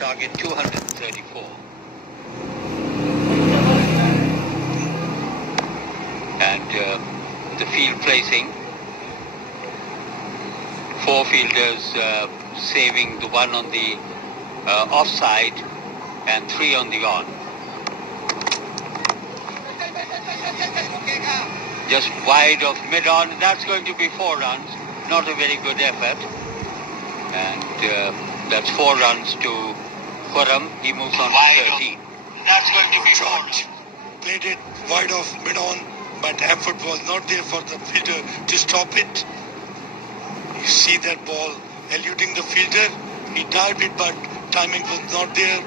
target 234. And the field placing, 4 fielders saving the 1 on the offside and 3 on the on. Just wide of mid-on, that's going to be 4 runs. Not a very good effort. And that's 4 runs to Khurram. He moves on to 13. That's going to be 4 runs. Played it wide of mid-on, but effort was not there for the fielder to stop it. You see that ball eluding the fielder. He dived it, but timing was not there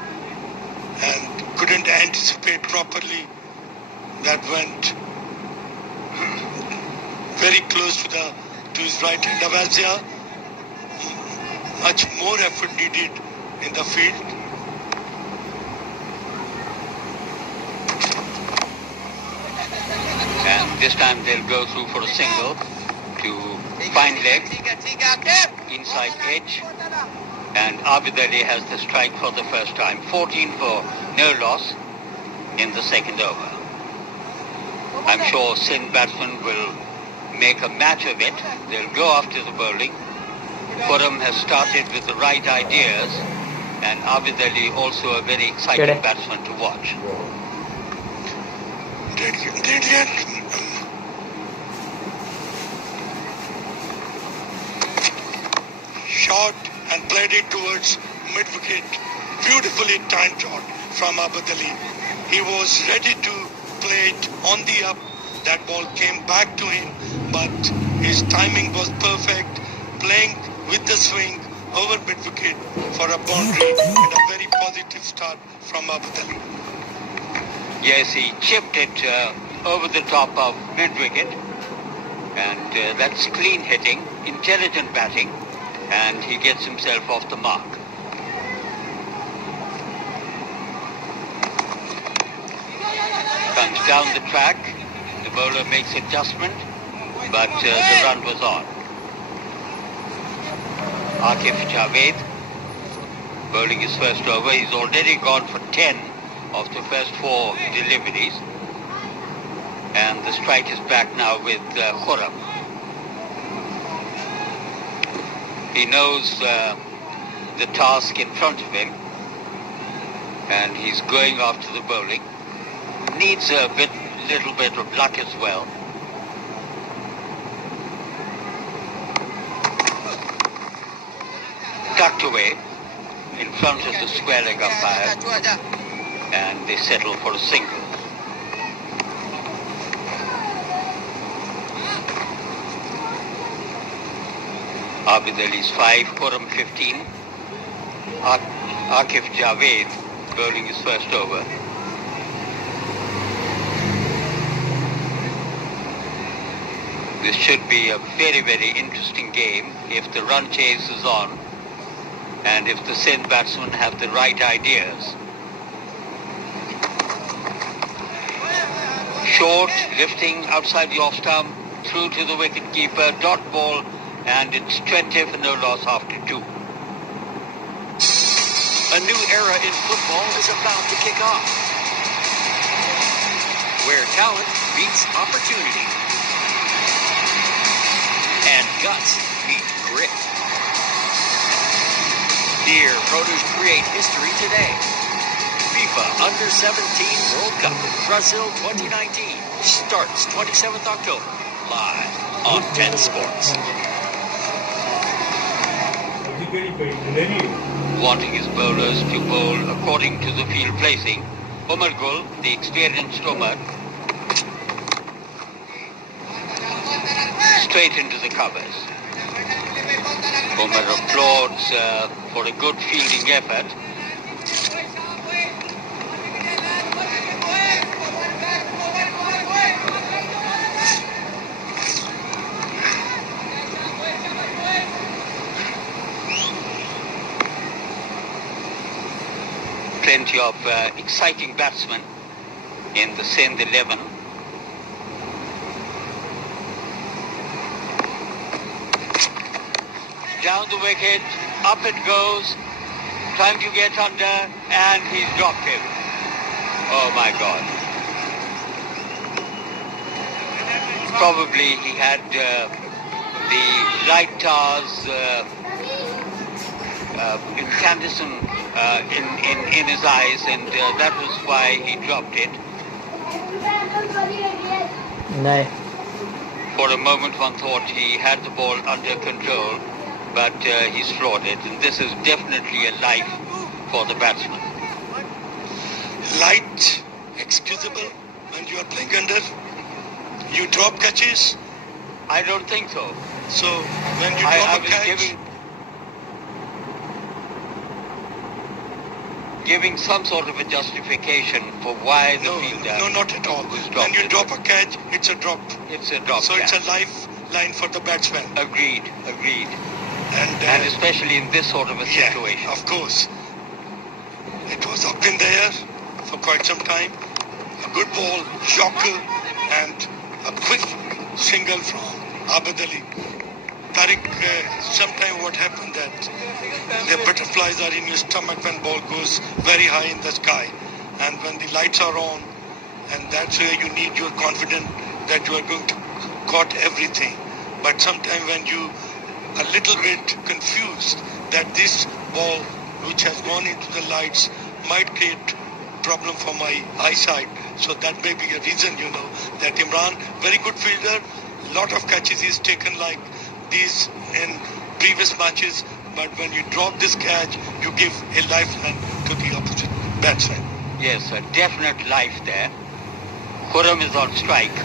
and couldn't anticipate properly. That went very close to his right hand. Navazia, much more effort needed in the field. And this time they'll go through for a single to fine leg, inside edge, and Abid Ali has the strike for the first time. 14 for no loss in the second over. I'm sure Sindh batsmen will make a match of it. They'll go after the bowling. Khurram has started with the right ideas, and Abid Ali also a very exciting batsman to watch. Shot and played it towards mid-wicket. Beautifully timed shot from Abid Ali. He was ready to play it on the up. That ball came back to him, but his timing was perfect, playing with the swing over mid-wicket for a boundary and a very positive start from Abid Ali. Yes, he chipped it over the top of mid-wicket, and that's clean hitting, intelligent batting, and he gets himself off the mark. Comes down the track, the bowler makes adjustment, but the run was on. Akif Javed bowling his first over. He's already gone for 10 of the first 4 deliveries, and the strike is back now with Khurram. He knows the task in front of him, and he's going after the bowling. Needs a little bit of luck as well. Tucked away in front of the square leg umpire, and they settle for a single. Abid Ali's 5, Khurram 15. Akif Javed bowling his first over. This should be a very, very interesting game if the run chase is on and if the Sindh batsmen have the right ideas. Short, lifting outside the off stump, through to the wicket keeper, dot ball, and it's 20 for no loss after 2. A new era in football is about to kick off, where talent beats opportunity and guts meet grit. Deer Produce create history today. FIFA Under-17 World Cup Brazil 2019 starts 27th October, live on 10 Sports. Wanting his bowlers to bowl according to the field placing. Umar Gul, the experienced Umar, straight into the covers. Umar applauds for a good fielding effort. Plenty of exciting batsmen in the Sindh 11. Down the wicket, up it goes, trying to get under, and he's dropped him. Oh my God. Probably he had the light towers incandescent in his eyes, and that was why he dropped it. नहीं For a moment one thought he had the ball under control, but he's floored it, and this is definitely a life for the batsman. Light, excusable when you are playing under. You drop catches. I don't think so. So when you I drop a was catch, giving some sort of a justification for why the fielder... no, not at all. When you drop a catch, it's a drop. It's a drop So catch. it's a lifeline for the batsman. Agreed. And especially in this sort of a situation. Yeah, of course. It was up in the air for quite some time. A good ball, shocker, and a quick single from Abid Ali. Tariq, sometime what happened that the butterflies are in your stomach when ball goes very high in the sky, and when the lights are on, and that's where you need your confidence that you are going to caught everything. But sometime when you a little bit confused that this ball which has gone into the lights might create problem for my eyesight, so that may be a reason, that Imran, very good fielder, lot of catches he's taken like these in previous matches, but when you drop this catch, you give a lifeline to the opposite batsman. Yes, a definite life there. Khurram is on strike.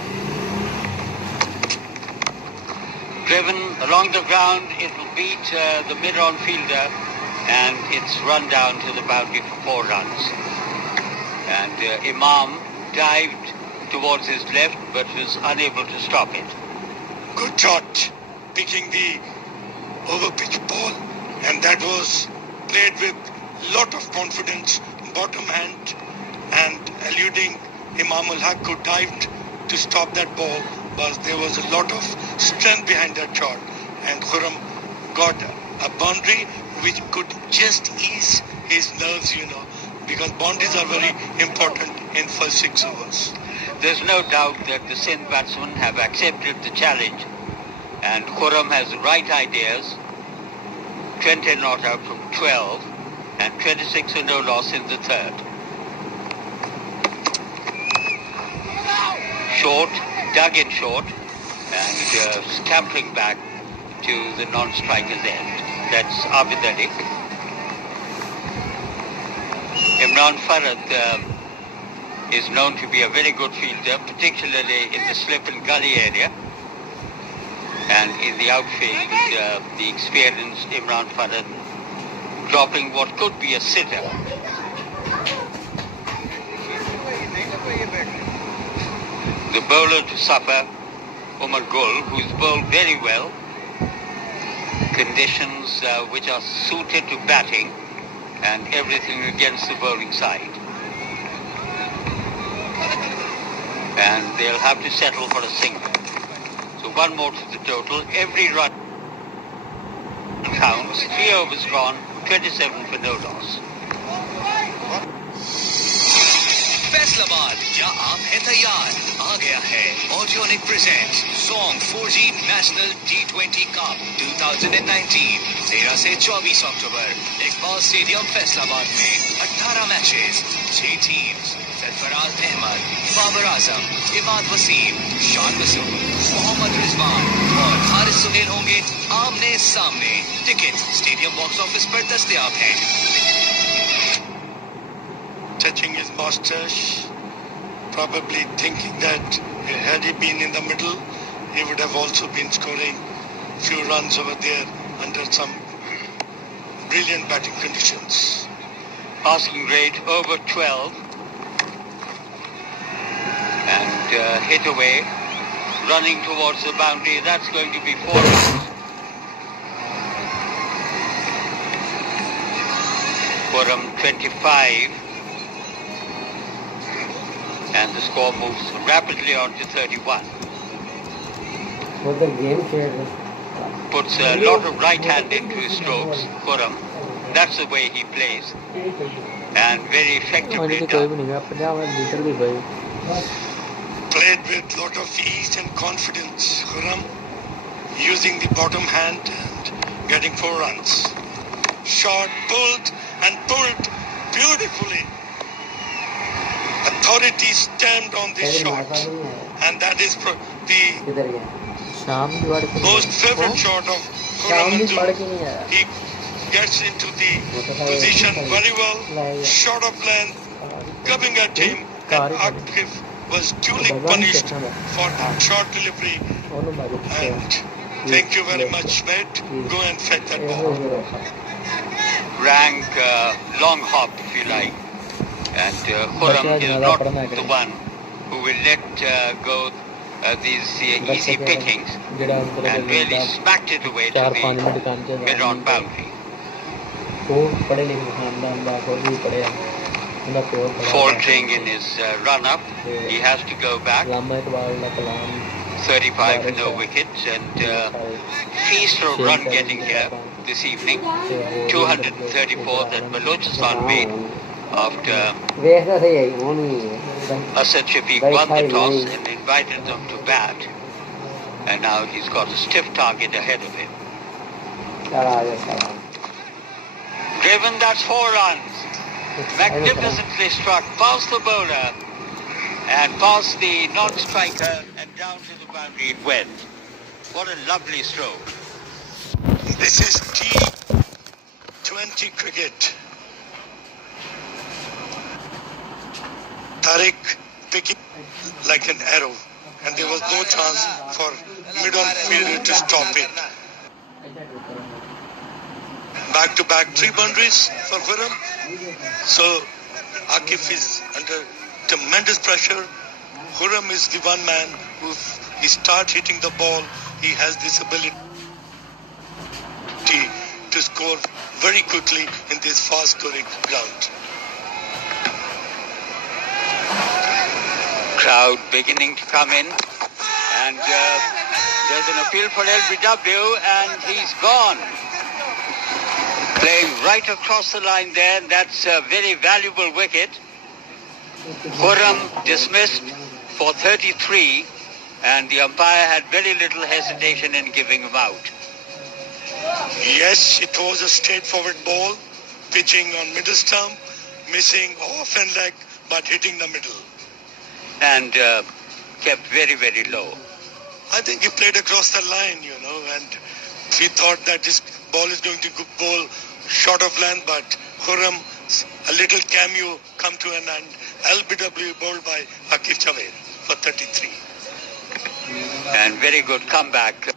Driven along the ground, it will beat the mid-on fielder, and it's run down to the boundary for 4 runs. And Imam dived towards his left, but was unable to stop it. Good shot, picking the over-pitch ball, and that was played with lot of confidence, bottom hand, and eluding Imam Ul-Haq, who dived to stop that ball, but there was a lot of strength behind that shot, and Khurram got a boundary which could just ease his nerves, because boundaries are very important in first 6 overs. There's no doubt that the Sindh batsmen have accepted the challenge, and Khurram has the right ideas. 20 not out from 12, and 26 for no loss in the third. Short, dug in short, and scampering back to the non-striker's end. That's Abid Ali. Imran Farad is known to be a very good fielder, particularly in the slip and gully area. And in the outfield, the experienced Imran Farad dropping what could be a sitter. The bowler to suffer, Umar Gul, who's bowled very well, conditions which are suited to batting, and everything against the bowling side. And they'll have to settle for a single. So 1 more to the total. Every run counts. 3 overs gone, 27 for no loss. Faisalabad क्या आप हैं तैयार आ गया है Audionic presents song 4G national T20 cup 2019 13 से 24 अक्टूबर Iqbal stadium Faisalabad में 18 matches 6 teams Sarfaraz Ahmad Babar Azam Imad Wasim Shan Masood Mohammad Rizwan और हारिस सुहेल होंगे आमने सामने टिकट स्टेडियम बॉक्स ऑफिस पर दस्तयाब हैं Touching his moustache, probably thinking that had he been in the middle, he would have also been scoring few runs over there under some brilliant batting conditions. Passing rate over 12. And hit away, running towards the boundary. That's going to be 4 runs. Khurram 25. And the score moves rapidly on to 31. वो तो game खेल रहे puts a lot of right hand into his strokes, Khurram. That's the way he plays. And very effectively done. Played with lot of ease and confidence. Khurram using the bottom hand and getting 4 runs. Shot, pulled beautifully. Authority stamped on this shot, and that is the most favorite shot of Khurram. He gets into the position very well, short of length, coming at him, and Akif was duly punished for short delivery. And thank you very much, mate. Go and fetch that ball. Rank long hop, if you like. And Khurram is not the one who will let go these easy pickings, and really smacked it away to the mid-on boundary. Faltering in his run-up, he has to go back. 35 for no wickets, and feast of run getting here this evening. 234 that Balochistan made after Asad Shafiq won the toss and invited them to bat, and now he's got a stiff target ahead of him. Driven, that's 4 runs. Magnificently struck past the bowler and past the non-striker and down to the boundary it went. What a lovely stroke. This is T20 cricket. Tariq picking like an arrow, and there was no chance for mid-on fielder to stop it. Back-to-back 3 boundaries for Khurram. So Akif is under tremendous pressure. Khurram is the one man who, he starts hitting the ball, he has this ability to score very quickly in this fast-scoring ground. Crowd beginning to come in, and there's an appeal for LBW, and he's gone. Playing right across the line there, and that's a very valuable wicket. Khurram dismissed for 33, and the umpire had very little hesitation in giving him out. Yes, it was a straightforward ball, pitching on middle stump, missing off and leg, but hitting the middle. And kept very, very low. I think he played across the line, and we thought that this ball is going to bowl short of length, but Khurram, a little cameo come to an end. LBW bowled by Akif Javed for 33. And very good comeback.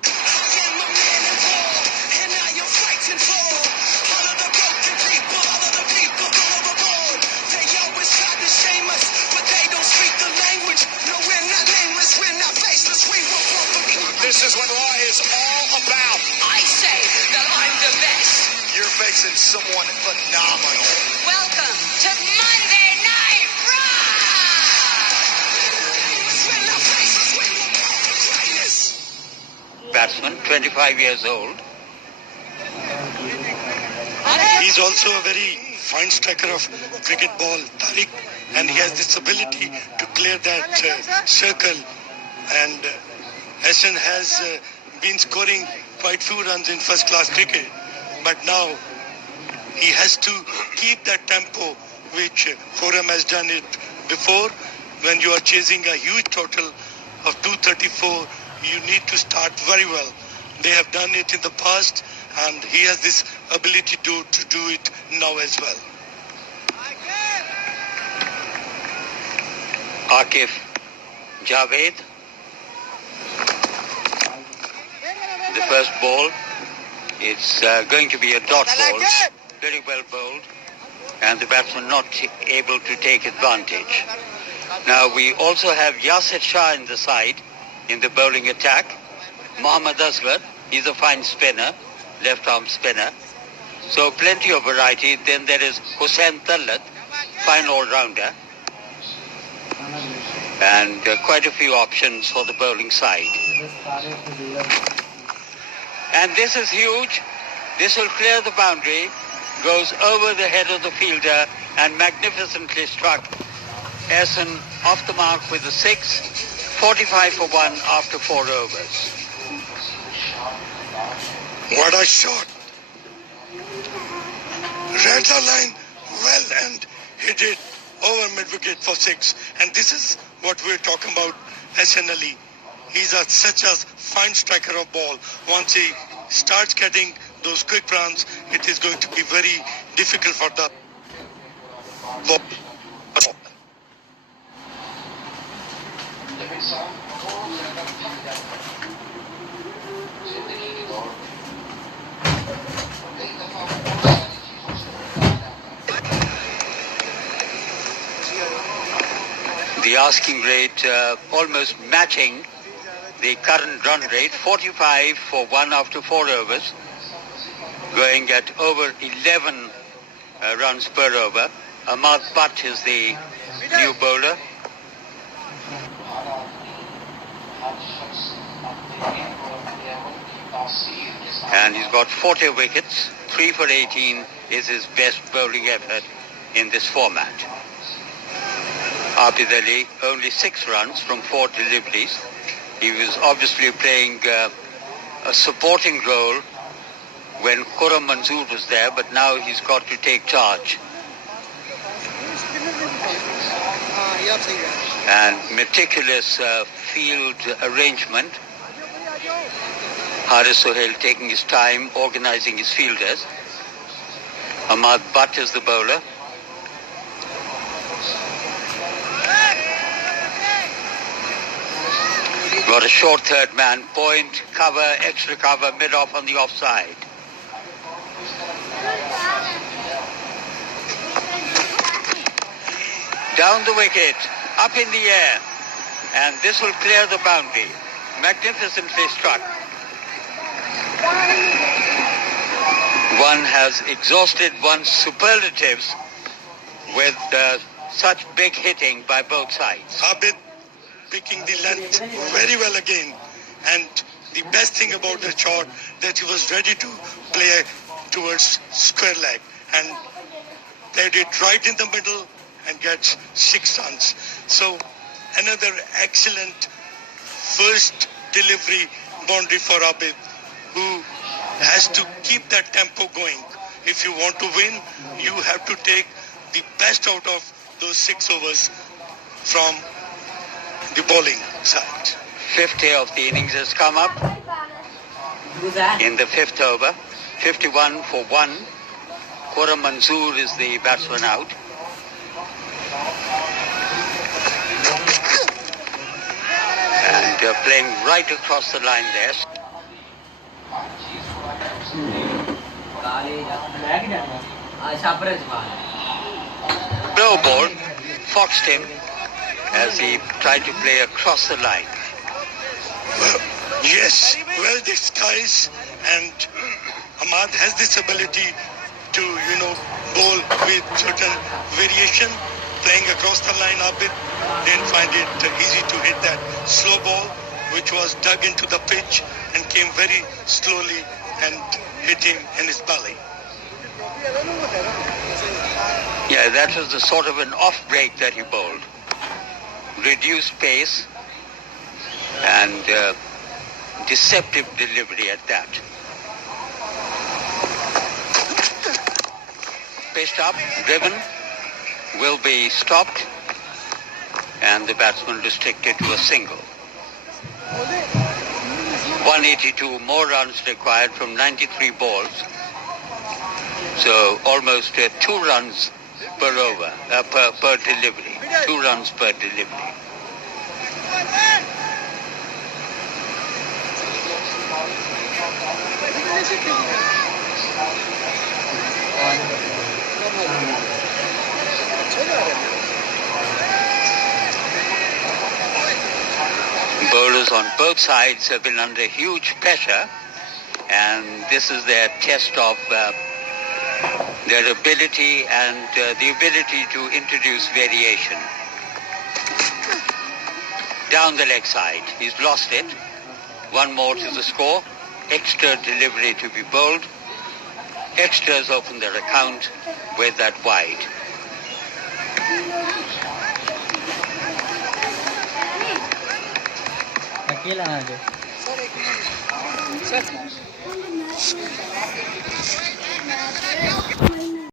This is what Raw is all about. I say that I'm the best. You're facing someone phenomenal. Welcome to Monday Night Raw! Batsman, 25 years old. He's also a very fine striker of cricket ball, Tariq, and he has this ability to clear that circle, and Hassan has been scoring quite few runs in first-class cricket, but now he has to keep that tempo which Khurram has done it before. When you are chasing a huge total of 234, you need to start very well. They have done it in the past, and he has this ability to do it now as well. Akif Javed. The first ball, it's going to be a dot ball, very well bowled, and the batsman not able to take advantage. Now we also have Yasir Shah in the side, in the bowling attack. Mohammad Asghar, he's a fine spinner, left-arm spinner. So plenty of variety. Then there is Hussain Tallat, fine all-rounder. And quite a few options for the bowling side. And this is huge. This will clear the boundary, goes over the head of the fielder and magnificently struck. Essen off the mark with a 6, 45 for 1 after 4 overs. What a shot. Read the line well and hit it over mid-wicket for 6. And this is what we're talking about SNLE. He's such a fine striker of ball. Once he starts getting those quick runs, it is going to be very difficult for the ball. The asking rate almost matching the current run rate, 45 for 1 after 4 overs, going at over 11 runs per over. Ahmad Butt is the new bowler. And he's got 40 wickets, 3 for 18 is his best bowling effort in this format. Abid Ali, only 6 runs from 4 deliveries. He was obviously playing a supporting role when Khurram Manzoor was there, but now he's got to take charge. And meticulous field arrangement. Haris Sohail taking his time, organizing his fielders. Ahmad Butt is the bowler. Got a short third man, point, cover, extra cover, mid-off on the offside. Down the wicket, up in the air, and this will clear the boundary. Magnificently struck. One has exhausted one's superlatives with such big hitting by both sides. Abid picking the length very well again, and the best thing about the shot that he was ready to play towards square leg and played it right in the middle and gets 6 runs. So another excellent first delivery boundary for Abid, who has to keep that tempo going. If you want to win, you have to take the best out of those 6 overs from the bowling side. 50 of the innings has come up in the 5th over. 51 for 1. Khurram Manzoor is the batsman out. And playing right across the line there. Low ball foxed him as he tried to play across the line. Yes, well disguised, and Ahmad has this ability to, bowl with certain variation. Playing across the line, Abid didn't find it easy to hit that slow ball, which was dug into the pitch and came very slowly and hit him in his belly. Yeah, that was the sort of an off break that he bowled. Reduced pace and deceptive delivery at that. Pitched up, driven, will be stopped, and the batsman restricted to a single. 182 more runs required from 93 balls. So almost 2 runs per over, per delivery. 2 runs per delivery. Bowlers on both sides have been under huge pressure, and this is their test of their ability and the ability to introduce variation. Down the leg side, he's lost it. 1 more to the score. extra delivery to be bowled. Extras open their account with that wide. Nakila nga dyan. Sir.